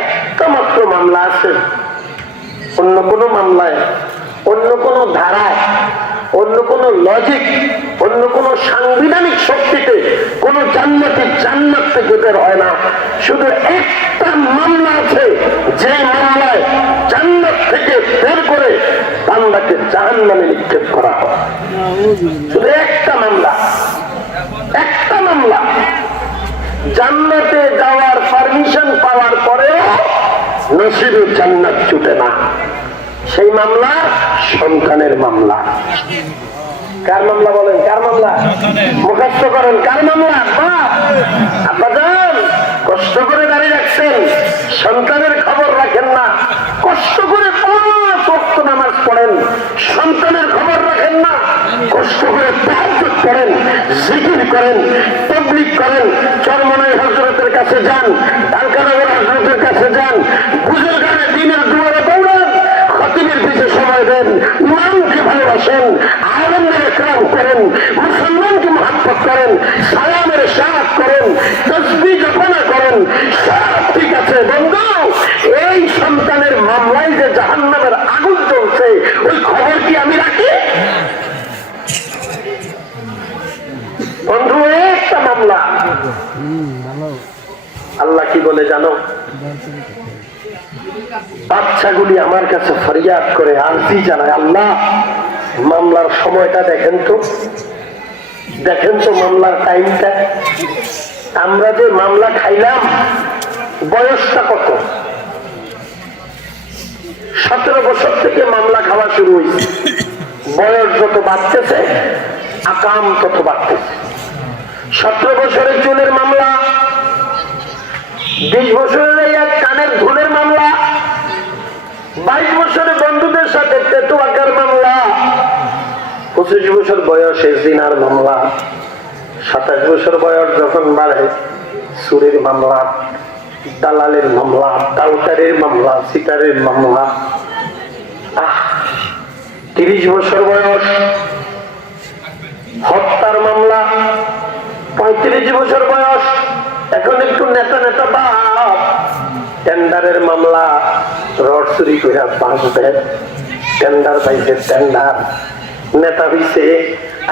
একটা মাত্র মামলা আছে। অন্য কোনো মামলায়, অন্য কোনো ধারায়, অন্য কোনো লজিক অন্য কোনো সাংবিধানিক শক্তিতে কোন জান্নাতি জান্নাত বের হয় না। শুধু একটা মামলা আছে যে মামলায় জান্নাত থেকে বের করে বান্দাকে জাহান নামে নিক্ষেপ করা হয়। শুধু একটা মামলা একটা মামলা। জান্নাতে যাওয়ার পারমিশন পাওয়ার পরেও নসিবে জান্নাত ছুটে না। সেই মামলা সন্তানের মামলা। কার মামলা বলেন? কার মামলা? মুখস্থ করেন কার মামলা? বাপ আব্বাজান কষ্ট করে দাঁড়িয়ে রাখছেন সন্তানের খবর রাখেন না। কষ্ট করে পাঁচ নামাজ পড়েন সন্তানের খবর রাখেন না। কষ্ট করে তাহাজ্জুদ করেন, জিকির করেন, তবলিগ করেন চরমনাই হজরতের কাছে যান ডালকানগর হজরতের কাছে যান বুজুর্গানে দিনের দুয়ারে দৌড়ান খতিবের পিছে সময় দেন, ইমামকে ভালোবাসেন, আলমদের ক্রাম করেন, মুসলমানকে মহাব্বত করেন, সালামের সাহায্য করেন তসবি জপনা করেন। সব ঠিক আছে, বন্ধু, এই সন্তানের মামলা আল্লাহ কি বলে জানো? বাচ্চাগুলি আমার কাছে ফরিয়াদ করে আরজি জানায় আল্লাহ মামলার সময়টা দেখেন তো। দেখেন তো মামলার টাইমটা। আমরা যে মামলা খাইলাম বয়সটা কত? সতেরো বছর থেকে মামলা খাওয়া শুরু হয়েছে বয়স যত বাড়তেছে আকাম তত বাড়তেছে। সতেরো বছরের চুলের মামলা, বিশ বছরের এক কানের ধুলের মামলা, বাইশ বছরে বন্ধুদের সাথে তেতু আঁকার মামলা, পঁচিশ বছর বয়সে জিনার মামলা, সাতাশ বছর বয়স যখন বাড়ে সুরের মামলা, দালালের মামলা টাউটারের মামলা, সিটারের মামলা তিরিশ বছর বয়স, হত্যার মামলা পঁয়ত্রিশ বছর বয়স। এখন একটু নেতা নেতা বাপ। টেন্ডারের মামলা রড চুরি করে বাঁচবে। টেন্ডার পাইছে টেন্ডার। নেতা হইছে,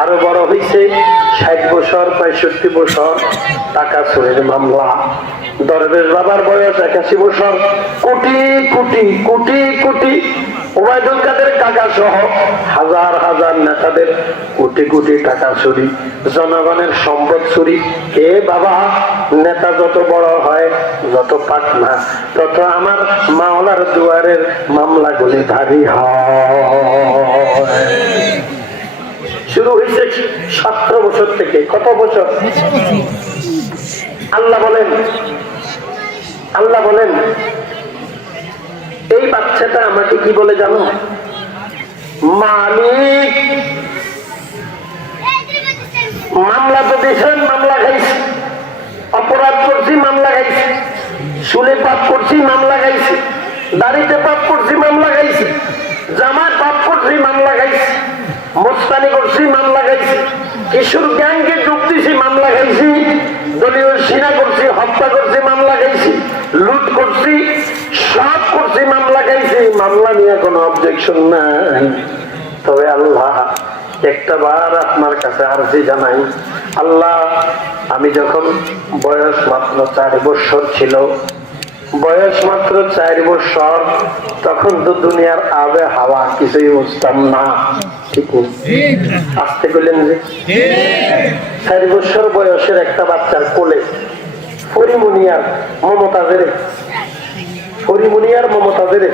আরও বড় হইছে, ষাট বছর, পঁয়ষট্টি বছর টাকা চুরির মামলা। দরবেশ বাবার বয়স একাশি বছর। কোটি কোটি কোটি কোটি ওবায়দুল কাদের কাকা সহ হাজার হাজার নেতাদের কোটি কোটি টাকা চুরি, জনগণের সম্পদ চুরি। এ বাবা, নেতা যত বড় হয়, যত পাটনা, তত আমার মাওলার দুয়ারের মামলাগুলি ভারী হয়। শুরু হয়েছে সতেরো বছর থেকে। কত বছর? আল্লাহ বলেন আল্লাহ বলেন এই বাচ্চাটা আমাকে কি বলে জানো? মালিক। মামলা দিয়েছেন মামলা খাইছি, অপরাধ করছি, মামলা খাইছি শুলে পাপ করছি, মামলা খাইছি, দাড়িতে পাপ করছি, মামলা খাইছি, জামায় পাপ করছি, মামলা খাইছি, মোস্তানি করছি, মামলা খাইছি, কিশোর গ্যাংকে যোগ দিছি, মামলা খাইছি, দলীয় সিনা করছি, হত্যা করছি, মামলা খাইছি, লুট করছি সব অবজেকশন তবে আল্লাহ একটা বার আপনার কাছে জানাই। আল্লাহ, আমি যখন বয়স মাত্র চার বছর ছিল, বয়স মাত্র চার বছর, তখন তো দুনিয়ার আবে হাওয়া কিছুই বুঝতাম না। ঠিক আসতে করলেন যে। চার বছর বয়সের একটা বাচ্চার কোলে পরিমুনিয়ার মমতাজের পরিমুনিয়ার মমতাজের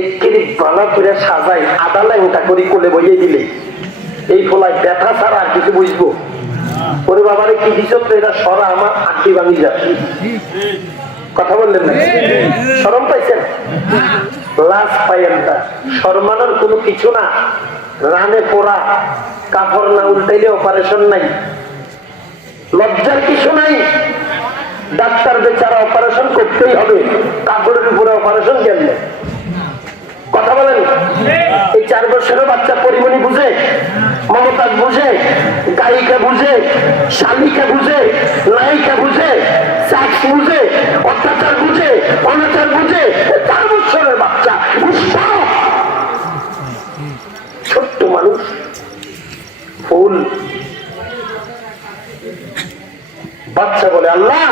একটি বানা করে সাজাই, আদা ল্যাংটা করে কোলে বইয়ে দিলে। এই ফলায় ব্যথা ছাড়া আর কিছু বুঝব। ওরে বাবারে, কি দিছ তো এটা? সরা আমার আটটি ভাঙি যাচ্ছে কথা বললেন না? সরম পাইছেন? লাশ পাইয়েন তা। শরমানোর কোনো কিছু না। রানে পোড়া, কাপড় না উল্টাইলে অপারেশন নাই। লজ্জার কিছু নাই। ডাক্তার বেচারা অপারেশন করতেই হবে। কাপড়ের উপরে অপারেশন কেন কথা বলেন। এই চার বছরের বাচ্চা পরিমণি বুঝে মমতাজ বুঝে, গায়িকা বুঝে শালিকা বুঝে, নায়িকা বুঝে সাক্স বুঝে, অত্যাচার বুঝে, অনাচার বুঝে চার বছরের বাচ্চা ছোট্ট মানুষ ফুল বাচ্চা বলে আল্লাহ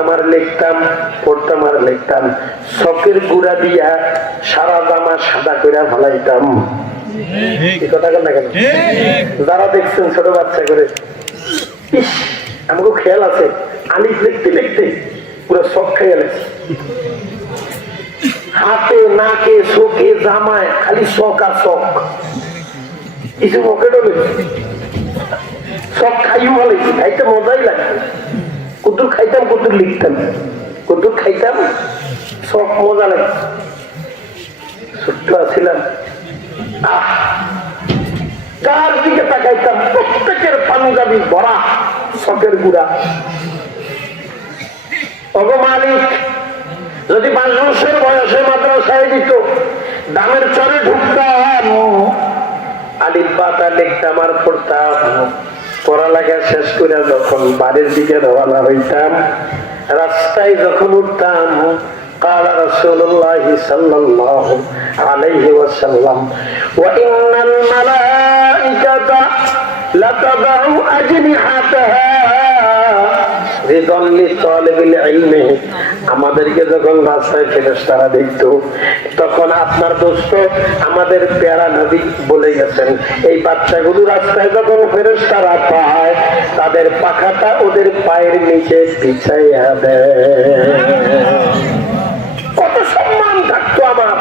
পড়তাম আর লিখতাম পড়তাম আর লিখতাম। শখের গুড়া দিয়া সারা জামা সাদা করে ফেলাইতাম। কথা কেন যারা দেখছেন ছোট বাচ্চা করে ইস আমাকে খেয়াল আছে। আলিফ লিখতে লিখতে পুরো শখ খেয়ে গেছে হাতে নাকে চোখে জামায় খালি শখ আর শখ। কিছু মুখে ডলে সব খাইও বলেছি খাইতে মজাই লাগতো কুদুর খাইতাম কুদুর লিখতাম। কুদুর খাইতাম, সব মজা লাগে ছোট্ট আছিলাম। আহ! যার দিকে তাকাইতাম, প্রত্যেকের পাঞ্জাবি ভরা, শখের গুড়া। যদি বছর বয়সে মাদ্রাসায় দিত, দামের চরে ঢুকতাম। আলিফ পাতা লিখতাম আর পড়তাম। পড়ালেখা শেষ করে যখন বাড়ির দিকে রওনা হইতাম রাস্তায় যখন উঠতাম قال رسول الله صلى الله عليه وسلم وإن الملائكة لتضع أجنحتها আমাদেরকে যখন রাস্তায় ফেরেস্তারা দেখতো, তখন আপনার দোস্ত আমাদের পেয়ারা নবী বলে গেছেন, এই বাচ্চাগুলো রাস্তায় যখন ফেরেস্তারা পায়, তাদের পাখাটা ওদের পায়ের নিচে পিছাইয়া দেয়। কত সম্মান থাকতো আমার।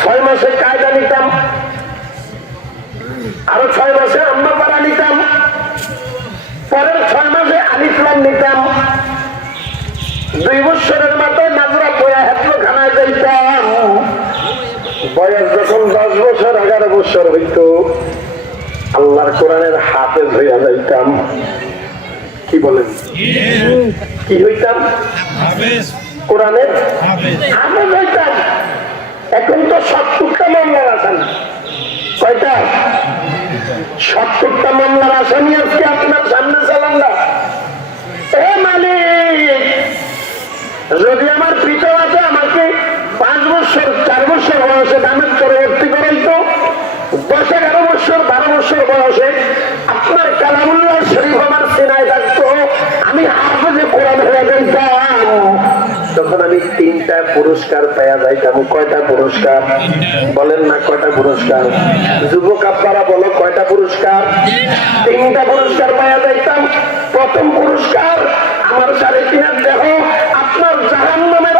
ছয় মাসের কায়দা নিতাম। আরও ছয় মাসে আম্মা পাড়া নিতাম পরের ছয় মাসে আলিফলাম নিতাম দুই বছরের মাথায় নাজরা বয়া হেতলো খানায় যাইতাম বয়স যখন দশ বছর এগারো বছর হইতো আল্লাহর কোরআনের হাতে ধইয়া যাইতাম। কি বলেন? কি হইতাম? কোরআনের হাতে যাইতাম এখন তো সত্তরটা মামলা আছেন কয়টা? সত্তরটা মামলার আসামি আজকে আপনার সামনে চালান না। এ মালিক যদি আমার পিতা আছে আমাকে পাঁচ বছর, চার বছর বয়সে দামের পরবর্তী করাইতো। দশ এগারো বছর, বারো বছর বয়সে আপনার কালামুল্লাহ শরীফ আমার সেনায় থাকতো। আমি হাফেজে কোরআন হয়ে যাইতাম। তখন আমি তিনটা পুরস্কার পাইয়া যাইতাম, কয়টা পুরস্কার? বলেন না কয়টা পুরস্কার? যুবক আপনারা বলো, কয়টা পুরস্কার? তিনটা পুরস্কার পাইয়া যাইতাম। প্রথম পুরস্কার, আমার সাড়ে তিনের দেহ, আপনার জাহান নামের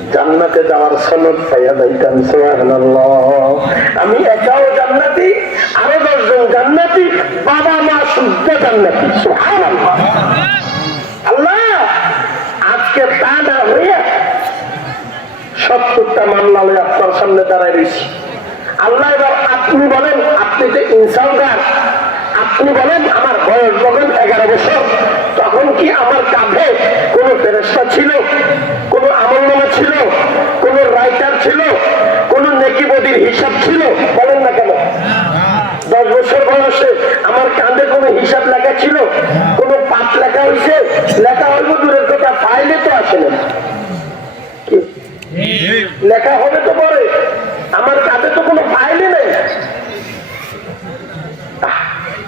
জান্নাতে যাওয়ার সনদ পাইয়া যাইতাম আমি একাও জান্নাতি, আরও দশজন জান্নাতি, বাবা, মা শুদ্ধ জান্নাতি আল্লাহ, আজকে তা না হইয়া মামলা আপনার সামনে রয়েছি আল্লাহ, এবার আপনি বলেন, আপনি যে আপনি বলেন, আমার বয়স যখন এগারো বছর, তখন কি আমার কাঁধে কোন ফেরেস্তা ছিল? কোন আমলনামা ছিল? কোন রাইটার ছিল? কোন নেকিবদির হিসাব ছিল? বলেন না কেন? দশ বছর বয়সে আমার কাঁধে কোনো হিসাব লেখা ছিল? কোনো পাপ লেখা হয়েছে? লেখা হইব দূরের কথা ফাইলে তো আসে না। লেখা হবে তো পরে। আমার কাছে তো কোনো ফাইল নেই।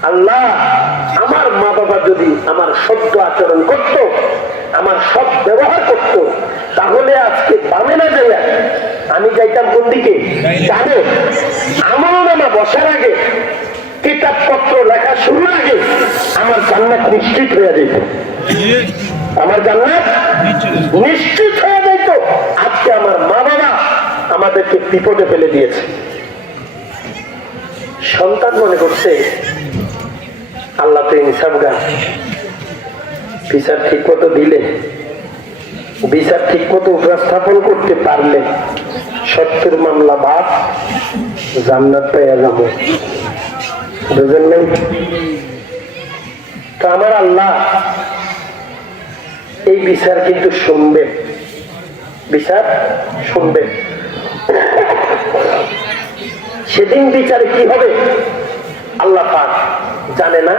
আল্লাহ, আমার মা বাবা যদি আমার সত্য আচরণ করত, আমার সব ব্যবহার করত তাহলে আজকে বামে না যাইয়া? আমি যাইতাম কোন দিকে? জানো? আমার নামা বসার আগে কিতাবপত্র লেখা শুরুর আগে আমার জান্নাত নিশ্চিত হয়ে যেত। আমার জান্নাত নিশ্চিত হয়ে যেত। আজকে আমার মা বাবা আমাদেরকে বিপদে ফেলে দিয়েছে। সন্তান মনে করছে আল্লাহ তো ইনসাফ গা বিচার ঠিক মতো দিলে। বিচার ঠিক মতো উপস্থাপন করতে পারলে সত্যের মামলা বাদ, জান্নাত পেয়ে যাব। বুঝেন নাই? তো আমার আল্লাহ এই বিচার কিন্তু শুনবে বিচার শুনবে সেদিন বিচারে কি হবে? আল্লাহ পাক জানে না।